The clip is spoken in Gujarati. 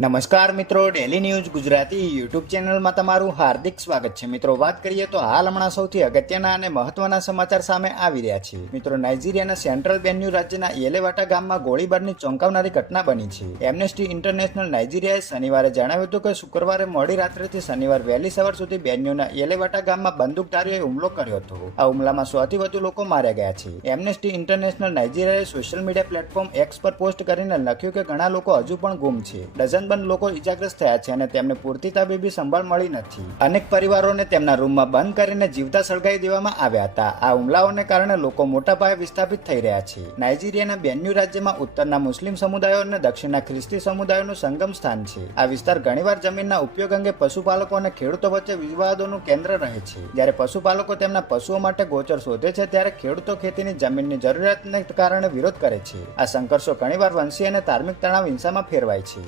નમસ્કાર મિત્રો, ડેલી ન્યૂઝ ગુજરાતી યુટ્યુબ ચેનલમાં તમારું હાર્દિક સ્વાગત છે. મિત્રો, વાત કરીએ તો હાલ હમણાં સૌથી અગત્યના અને મહત્વના સમાચાર સામે આવી રહ્યા છે. મિત્રો, નાઇજીરિયાના સેન્ટ્રલ બેન્યુ રાજ્યના યેલેવાટા ગામમાં ગોળીબારની ચોંકાવનારી ઘટના બની છે. એમ્નેસ્ટી ઇન્ટરનેશનલ નાઇજીરિયાએ શનિવારે જણાવ્યું હતું કે શુક્રવારે મોડી રાત્રેથી શનિવાર વહેલી સવાર સુધી બેન્યુના યેલેવાટા ગામમાં બંદૂકધારીઓએ હુમલો કર્યો હતો. આ હુમલામાં 100 થી વધુ લોકો માર્યા ગયા છે. Amnesty international નાઇજીરિયાએ social media platform x પર પોસ્ટ કરીને લખ્યું કે ઘણા લોકો હજુ પણ ગુમ છે. ડઝન બંધ લોકો ઇજાગ્રસ્ત થયા છે અને તેમને પૂરતી તબીબી સંભાળ મળી નથી. અનેક પરિવારોને તેમના રૂમમાં બંધ કરીને જીવતા સળગાવી દેવામાં આવ્યા હતા. આ હુમલાઓને કારણે લોકો મોટા પાયે વિસ્થાપિત થઈ રહ્યા છે. નાઇજીરિયાના બેન્યુ રાજ્યમાં ઉત્તરના મુસ્લિમ સમુદાયો અને દક્ષિણના ખ્રિસ્તી સમુદાયોનું સંગમ સ્થાન છે. આ વિસ્તાર ઘણીવાર જમીનના ઉપયોગ અંગે પશુપાલકો અને ખેડૂતો વચ્ચે વિવાદોનું કેન્દ્ર રહે છે. જ્યારે પશુપાલકો તેમના પશુઓ માટે ગોચર શોધે છે, ત્યારે ખેડૂતો ખેતીની જમીનની જરૂરિયાતને કારણે વિરોધ કરે છે. આ સંઘર્ષો ઘણીવાર વંશીય અને ધાર્મિક તણાવ હિંસામાં ફેરવાય છે.